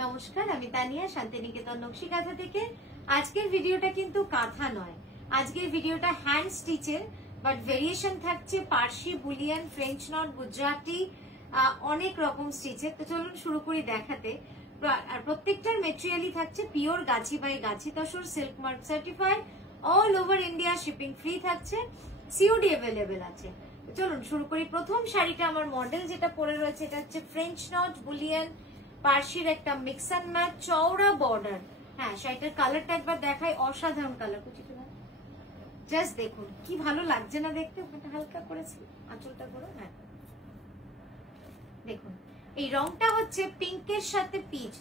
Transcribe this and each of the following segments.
নমস্কার, আমি তানিয়া শান্তিনিকেতন নকশি কাঁথা থেকে। আজকের ভিডিওটা কিন্তু কাঁথা নয়, আজকের ভিডিওটা হ্যান্ড স্টিচের, বাট ভেরিয়েশন থাকছে Parsi, bullion, French knot, Gujarati, অনেক রকম স্টিচের। তো চলুন শুরু করি দেখাতে। আর প্রত্যেকটার মেটেরিয়ালই থাকছে পিওর গাছি বাই গাছি tussar, silk mark certified, all over India shipping free থাকছে, সিওডি অ্যাভেলেবেল আছে। চলুন শুরু করি। প্রথম শাড়িটা আমার মডেল যেটা পরে রয়েছে এটা হচ্ছে ফ্রেঞ্চ নট, বুলিয়ান, পার্সির একটা মিক্স অ্যান্ড ম্যাচ, চওড়া বর্ডার। হ্যাঁ, শাড়িটার কালারটা একবার দেখাই, অসাধারণ কালার। জাস্ট দেখুন কি ভালো লাগছে না দেখতে, ওখানটা হালকা করেছি আঁচলটা করে। হ্যাঁ দেখুন, এই রংটা হচ্ছে পিঙ্কের সাথে পিচ,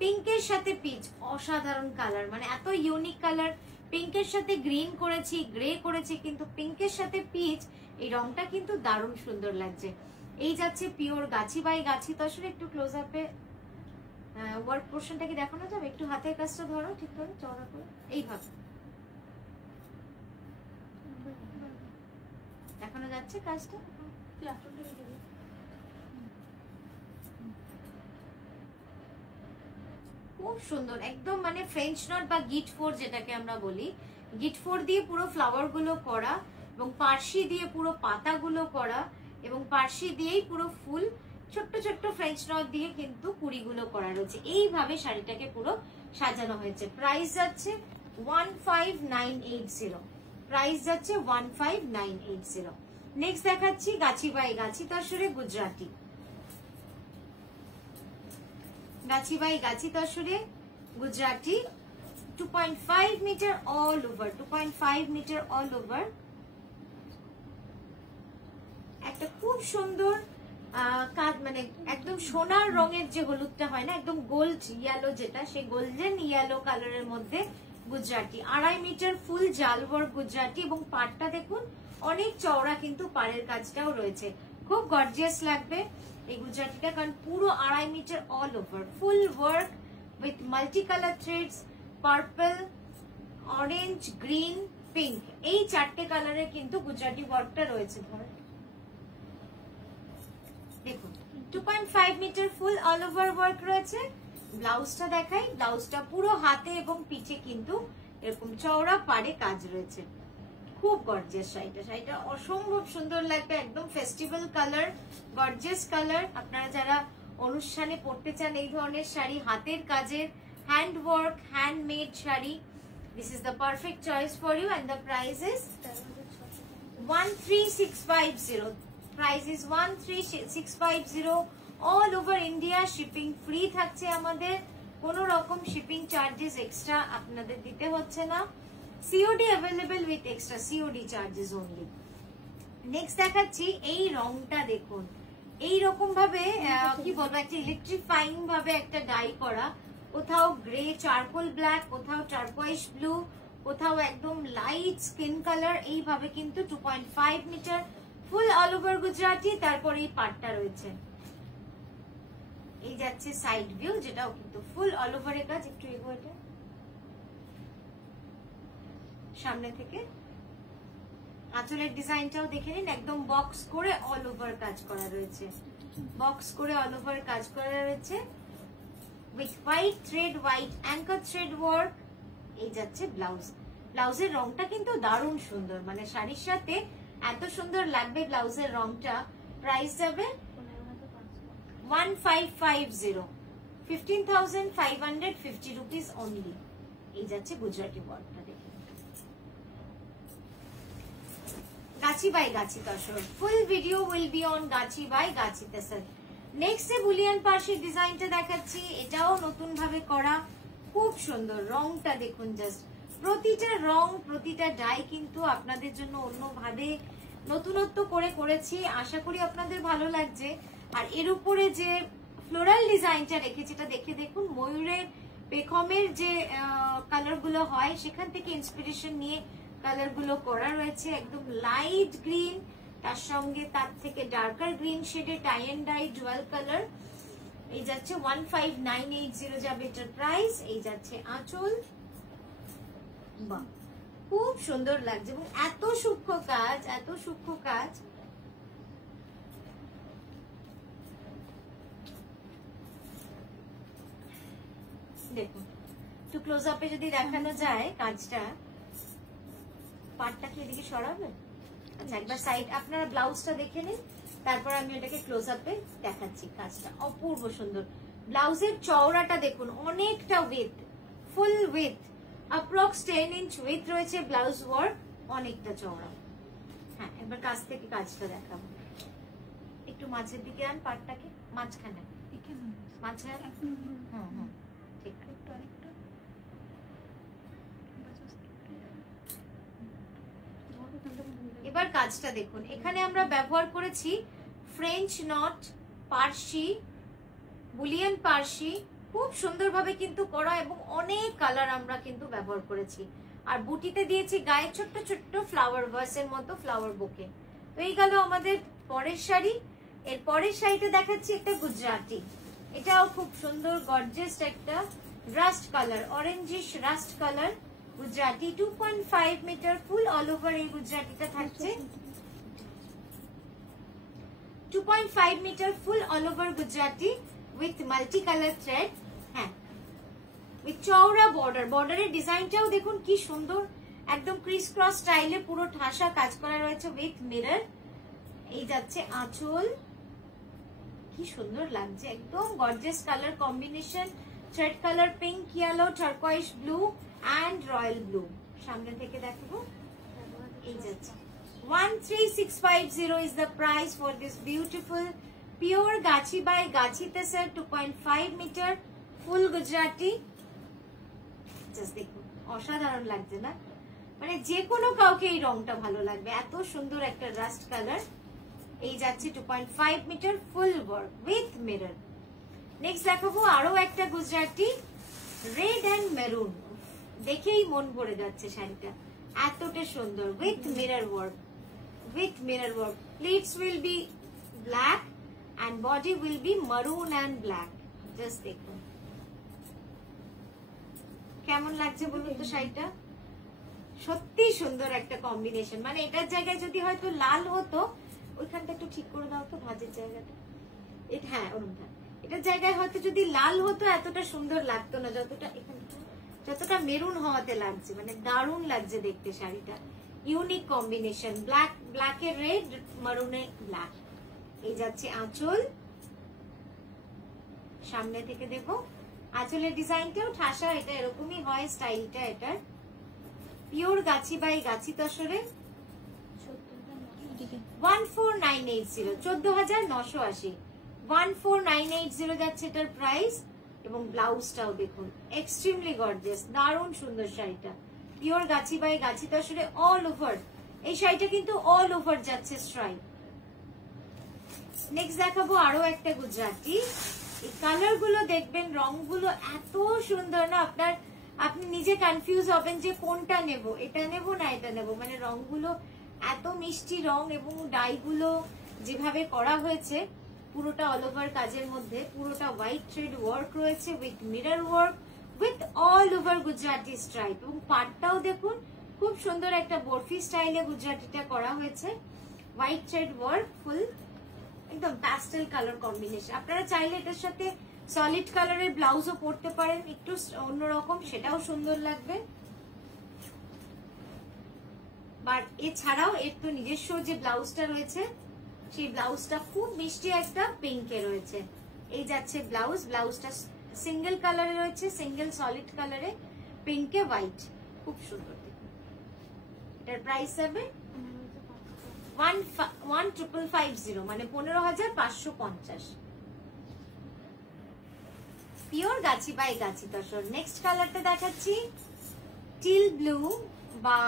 পিঙ্কের সাথে পিচ, অসাধারণ কালার, মানে এত ইউনিক কালার। পিঙ্কের সাথে গ্রিন করেছি, গ্রে করেছি, কিন্তু পিঙ্কের সাথে পিচ, এই রংটা কিন্তু দারুণ সুন্দর লাগছে। এই যাচ্ছে পিওর গাছি বাই গাছি তসর। একটু ক্লোজ আপে ওয়ার্ক পোর্শনটা কি দেখানো যাবে? একটু হাতের কাজটা ধরো ঠিক করে, চওড়া করে এইভাবে দেখানো যাচ্ছে কাজটা। খুব সুন্দর, একদম মানে ফ্রেঞ্চ নট বা গিট ফোর যেটাকে আমরা বলি, গিট ফোর দিয়ে পুরো ফ্লাওয়ার গুলো করা, এবং পার্সি দিয়ে পুরো পাতাগুলো করা, এবং পার্সি দিয়েই পুরো ফুল, ছোট্ট ছোট্ট ফ্রেঞ্চ নট দিয়ে কিন্তু কুড়িগুলো করা রয়েছে। এইভাবে শাড়িটাকে পুরো সাজানো হয়েছে। প্রাইস যাচ্ছে 15980, প্রাইস যাচ্ছে 15980। নেক্সট দেখাচ্ছি গাছি বাই গাছি তসরে গুজরাটি, গাছি বাই গাছি তসরে Gujarati, 2.5 metre all over, 2.5 metre all over. একটা খুব সুন্দর মানে একদম সোনার রঙের যে হলুদটা হয় না, একদম গোল্ড ইয়েলো যেটা, সেই গোল্ডেন ইয়েলো কালারের মধ্যে গুজরাটি, 2.5 মিটার ফুল জাল ওয়ার্ক গুজরাটি, এবং পাড়টা দেখুন অনেক চওড়া, কিন্তু পাড়ের কাজটাও রয়েছে, খুব গর্জিয়াস লাগবে এই গুজরাটিটা, কারণ পুরো 2.5 metre all over full work with multi colour threads, purple, orange, green, pink, এই চারটে কালারের কিন্তু গুজরাটি ওয়ার্কটা রয়েছে। দেখুন 2.5 metre full all over work রয়েছে। ব্লাউজটা দেখাই, ব্লাউজটা পুরো হাতে এবং পিঠে কিন্তু এরকম চওড়া পাড়ে কাজ রয়েছে। খুব গর্জিয়াস শাড়িটা, শাড়িটা অসম্ভব সুন্দর লাগবে, একদম ফেস্টিভ্যাল কালার, গর্জিয়াস কালার। আপনারা যারা অনুষ্ঠানে পরতে চান এই ধরনের শাড়ি, হাতের কাজের, hand work, handmade sari, this is the perfect choice for you. And the price is 13650, price is 13650, all over India shipping free থাকছে আমাদের, কোনো রকম শিপিং চার্জেস এক্সট্রা আপনাদের দিতে হচ্ছে না, COD available with extra COD charges only. Next দেখাচ্ছি এই রংটা দেখুন, এই রকম ভাবে কি বলবো, একটা ইলেকট্রিফাইং ভাবে একটা ডাই করা, কোথাও গ্রে চারকোল ব্ল্যাক, কোথাও টার্কোয়াইশ ব্লু, কোথাও একদম লাইট স্কিন কালার, এইভাবে কিন্তু 2.5 metre full all over Gujarati. তারপরে এই পাটটা রয়েছে, এই যাচ্ছে সাইড ভিউ, যেটাও কিন্তু ফুল অল ওভার এর কাজ। একটু এগো, এটা সামনে থেকে আঁচলের ডিজাইনটাও দেখে নিন, একদম বক্স করে অল ওভার কাজ করা রয়েছে, বক্স করে অল ওভার কাজ করা রয়েছে with white thread, white anchor thread work. এই যাচ্ছে ব্লাউজ, ব্লাউজের রংটা কিন্তু দারুণ সুন্দর, মানে শাড়ির সাথে এত সুন্দর লাগবে ব্লাউজের রংটা। প্রাইস যাবে 1550, 15,550 রুপিস অনলি। এই যাচ্ছে গুজরাটি ওয়ার্কটা দেখে, গাছি বাই গাছি tussar. Full video will be on গাছি বাই গাছি তসর। নেক্সট বুলিয়ান পার্সির ডিজাইনটা দেখাচ্ছি, এটাও নতুন ভাবে করা, খুব সুন্দর। রংটা দেখুন, জাস্ট প্রতিটা রং, প্রতিটা ডাই কিন্তু আপনাদের জন্য অন্যভাবে নতুনত্ব করে করেছি, আশা করি আপনাদের ভালো লাগছে। আর এর উপরে যে ফ্লোরাল ডিজাইনটা রেখেছি, এটা দেখে দেখুন, ময়ূরের পেখমের যে কালার গুলো হয় সেখান থেকে ইন্সপিরেশন নিয়ে কালার গুলো করা রয়েছে, একদম লাইট গ্রিন, তার সঙ্গে তার থেকে ডার্কার গ্রিন শেডে tie and dye dual colour. এই যাচ্ছে 15980 যাবে এটার প্রাইস। এই যাচ্ছে আঁচল, বাহ খুব সুন্দর লাগছে, এবং এত সূক্ষ্ম কাজ, এত সূক্ষ্ম কাজ। দেখুন একটু ক্লোজ আপে যদি দেখানো যায় কাজটা, পাটটাকে এদিকে সরাবে। আচ্ছা একবার সাইড আপনারা ব্লাউজটা দেখে নিন, তারপর আমি এটাকে ক্লোজ আপে দেখাচ্ছি। কাজটা অপূর্ব সুন্দর। ব্লাউজের চওড়াটা দেখুন, অনেকটা with, full with, approx 10 inch with রয়েছে ব্লাউজ ওয়ার্ক, অনেকটা চওড়া। হ্যাঁ এবার কাছ থেকে কাজটা দেখাবো। একটু মাঝের দিকে আন পাটটাকে, মাঝখানে মাঝখানে। ঠিক এবার কাজটা দেখুন, এখানে আমরা ব্যবহার করেছি French knot, Parsi, bullion Parsi, খুব সুন্দরভাবে কিন্তু করা এবং অনেক কালার আমরা কিন্তু ব্যবহার করেছি। আর বুটিতে দিয়েছি গায়ে ছোট্ট ছোট্ট ফ্লাওয়ার ভাসের মতো ফ্লাওয়ার বুকে। তো এই গেল আমাদের পরের শাড়ি। এর পরের শাড়িতে দেখাচ্ছি একটা গুজরাটি, এটাও খুব সুন্দর গর্জিয়াস একটা rust colour, orangish rust colour Gujarati. 2.5 metre full all over এই গুজরাটিটা থাকছে। 2.5 metre full all over Gujarati with multi colour thread. হ্যাঁ উইথ চওড়া বর্ডার, বর্ডারের ডিজাইনটাও দেখুন কি সুন্দর, একদম ক্রিস ক্রস স্টাইলে পুরো ঠাসা কাজ করা রয়েছে উইথ মিরর। এই যাচ্ছে আঁচল, কি সুন্দর লাগছে, একদম gorgeous colour combination, thread colour pink, yellow, turquoise blue and royal blue. সামনে থেকে দেখাবো, এই যাচ্ছে 13650 is the price for this beautiful pure Gachi by Gachi Tesar 2.5 meter full Gujarati. Just দেখুন অসাধারণ লাগছে না, মানে যে কোনো কাউকে এই রংটা ভালো লাগবে, এত সুন্দর একটা রাস্ট কালার। এই যাচ্ছে 2.5 metre full work with mirror. Next দেখাবো আরো একটা গুজরাটি, রেড এন্ড মেরুন, দেখেই মন ভরে যাচ্ছে শাড়িটা, এতটা সুন্দর with mirror work, with mirror work. Pleats will be black and body will be maroon and black. Just দেখুন কেমন লাগছে বলুন তো শাড়িটা, সত্যি সুন্দর একটা কম্বিনেশন। মানে এটার জায়গায় যদি হয়তো লাল হতো, ওইখানটা একটু ঠিক করে দাও তো ভাজের জায়গাটা, এটা হ্যাঁ ওরকম, এটার জায়গায় হয়তো যদি লাল হতো এতটা সুন্দর লাগতো না, যতটা এখানটা যতটা মেরুন হওয়াতে লাগছে, মানে দারুণ লাগছে দেখতে শাড়িটা। ইউনিক কম্বিনেশন, ব্ল্যাক, ব্ল্যাকের রেড, মারুনে ব্ল্যাক। এই যাচ্ছে আঁচল, সামনে থেকে দেখো আঁচলের ডিজাইনটাও ঠাসা, এটা এরকমই হয় স্টাইলটা এটার। পিওর গাছি বাই গাছি তসরে 14980, 14,980, 14980 যাচ্ছে এটার প্রাইস। এবং ব্লাউজটাও দেখুন এক্সট্রিমলি গর্জিয়াস, দারুণ সুন্দর শাড়িটা, পিওর গাছি বাই গাছি তসরে অল ওভার। এই শাড়িটা কিন্তু অল ওভার যাচ্ছে স্ট্রাইপ। নেক্সট দেখাবো আরো একটা গুজরাটি, এই কালার গুলো দেখবেন, রংগুলো এত সুন্দর না, আপনি নিজে কনফিউজ হবেন যে কোনটা নেব, এটা নেব না এটা নেব, মানে রংগুলো এত মিষ্টি রং এবং ডাইগুলো যেভাবে করা হয়েছে পুরোটা অল ওভার কাজের মধ্যে, পুরোটা হোয়াইট থ্রেড ওয়ার্ক রয়েছে with mirror work with all over Gujarati stripe. এবং পাটটাও দেখুন খুব সুন্দর একটা বরফি স্টাইলে গুজরাটিটা করা হয়েছে, হোয়াইট থ্রেড ওয়ার্ক, ফুল একদম প্যাস্টেল কালার কম্বিনেশন। আপনারা চাইলে এটার সাথে সলিড কালারের ব্লাউজও পরতে পারেন, একটু অন্যরকম, সেটাও সুন্দর লাগবে। বাট এছাড়াও এর তো নিজস্ব যে ব্লাউজটা রয়েছে, সেই ব্লাউজটা খুব মিষ্টি একটা পিঙ্কে রয়েছে। এই যাচ্ছে ব্লাউজ, ব্লাউজটা সিঙ্গেল কালারে রয়েছে, সিঙ্গেল সলিড কালারে, পিঙ্কে হোয়াইট, খুব সুন্দর। এটার প্রাইস হবে 15550, মানে 15,550। পিওর গাছি বাই গাছি তসর। নেক্সট কালারটা দেখাচ্ছি টিল ব্লু, বা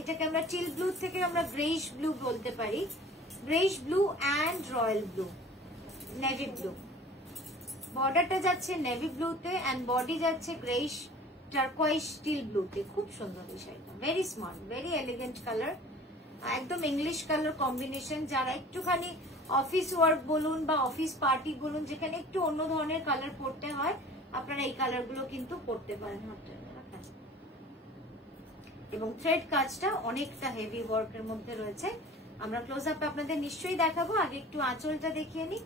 এটাকে আমরা টিল ব্লু থেকে আমরা গ্রেইশ ব্লু বলতে পারি, greyish blue and royal blue, navy blue. বর্ডারটা যাচ্ছে নেভি ব্লুতে অ্যান্ড বডি যাচ্ছে গ্রেইশ টারকোয়েস স্টিল ব্লুতে। খুব সুন্দর এই শাড়িটা, very smart, very elegant colour, একদম ইংলিশ কালার কম্বিনেশন। যারা একটুখানি অফিস ওয়ার্ক বলুন বা অফিস পার্টি বলুন, যেখানে একটু অন্য ধরনের কালার পরতে হয়, আপনারা এই কালার গুলো কিন্তু পরতে পারেন। এবং থ্রেড কাজটা অনেকটা হেভি ওয়ার্কের মধ্যে রয়েছে। আমরা ক্লোজ আপে আপনাদের নিশ্চয়ই দেখাবো, আগে একটু আঁচলটা দেখিয়ে নিই।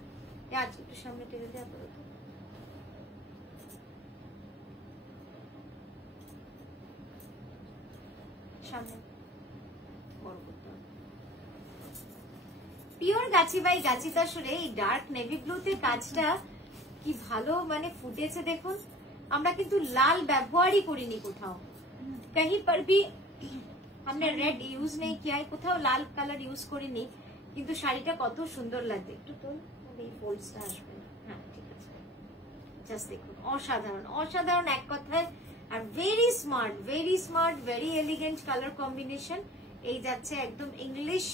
একটু সামনে টেনে দেওয়া, সামনে পিওর গাছি বাই গাছি তসরে এই ডার্ক নেভি ব্লুতে কাজটা কি ভালো মানে ফুটেছে দেখুন। আমরা কিন্তু লাল ব্যবহারই করিনি কোথাও, कहीं पर भी हमने रेड यूज नहीं किया है, কোথাও লাল কালার ইউজ করিনি, কিন্তু শাড়িটা কত সুন্দর লাগছে। একটু তো এই ফোল্ডসটা আসবে, হ্যাঁ ঠিক আছে, জাস্ট দেখুন অসাধারণ অসাধারণ এক কথায়। Are very smart very elegant colour combination. এই যাচ্ছে একদম ইংলিশ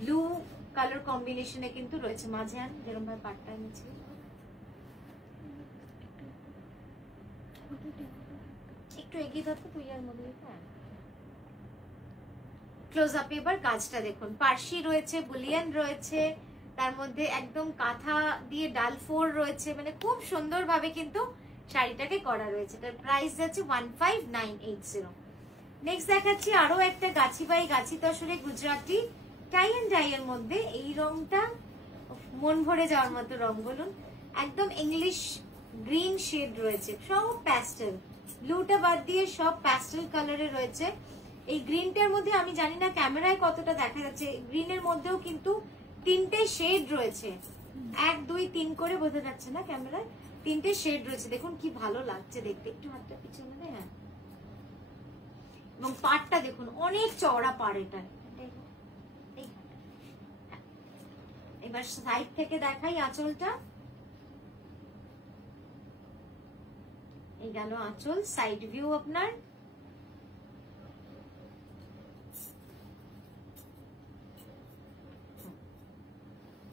ব্লু কালার কম্বিনেশনে কিন্তু রয়েছে মাঝে আন যেরকম ভাবে পাটটা নিচ্ছে। একটু এগিয়ে ধরতো তুই আর মধ্যে, হ্যাঁ ক্লোজ আপে এবার কাজটা দেখুন। পার্সি রয়েছে, বুলিয়ান রয়েছে, তার মধ্যে একদম কাঁথা দিয়ে ডাল ফোর রয়েছে, মানে খুব সুন্দর ভাবে কিন্তু শাড়িটাকে করা রয়েছে। তার প্রাইস যাচ্ছে 15980। নেক্সট দেখাচ্ছি আরো একটা গাছি বাই গাছি তসরে গুজরাটি টাই এন্ড ডাই এর মধ্যে। এই রংটা মন ভরে যাওয়ার মতো রং, বলুন একদম ইংলিশ গ্রিন শেড রয়েছে, সব প্যাস্টেল, ব্লুটা বাদ দিয়ে সব প্যাস্টেল কালারে রয়েছে। এই গ্রিনটার মধ্যে আমি জানি না ক্যামেরায় কতটা দেখা যাচ্ছে, গ্রিনের মধ্যেও কিন্তু তিনটে শেড রয়েছে, 1 2 3 করে বোঝা যাচ্ছে না ক্যামেরায়, তিনটে শেড রয়েছে। দেখুন কি ভালো লাগছে দেখতে, একটু হাতটা পিছনে দেয়, হ্যাঁ। এবং পাড়টা দেখুন অনেক চওড়া পাড় এটা। এবার সাইড থেকে দেখাই আঁচলটা, এই গেল আঁচল, সাইড ভিউ আপনার।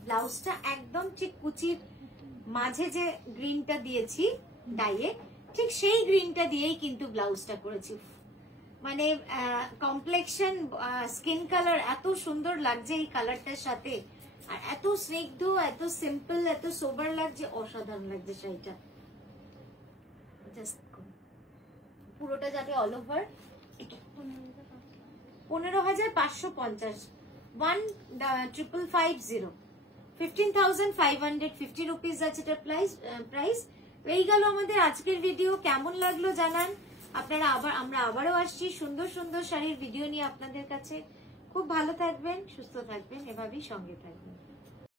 ব্লাউজটা একদম ঠিক কুচির মাঝে যে গ্রিনটা দিয়েছি ডাইয়ে, ঠিক সেই গ্রিনটা দিয়েই কিন্তু ব্লাউজটা করেছি। মানে কমপ্লেক্সন স্কিন কালার এত সুন্দর লাগছে এই কালারটার সাথে, আর এত স্নিগ্ধ, এত সিম্পল, এত সোবার লাগছে, অসাধারণ লাগছে শাড়িটা। পুরোটা যাবে অল ওভার 15,550, 1550, 15,550 রুপিস আছে এটার প্রাইস। এই গেল আমাদের আজকের ভিডিও। কেমন লাগলো জানান আপনারা। আমরা আবারও আসছি সুন্দর সুন্দর শাড়ির ভিডিও নিয়ে আপনাদের কাছে। খুব ভালো থাকবেন, সুস্থ থাকবেন, এভাবেই সঙ্গে থাকবেন।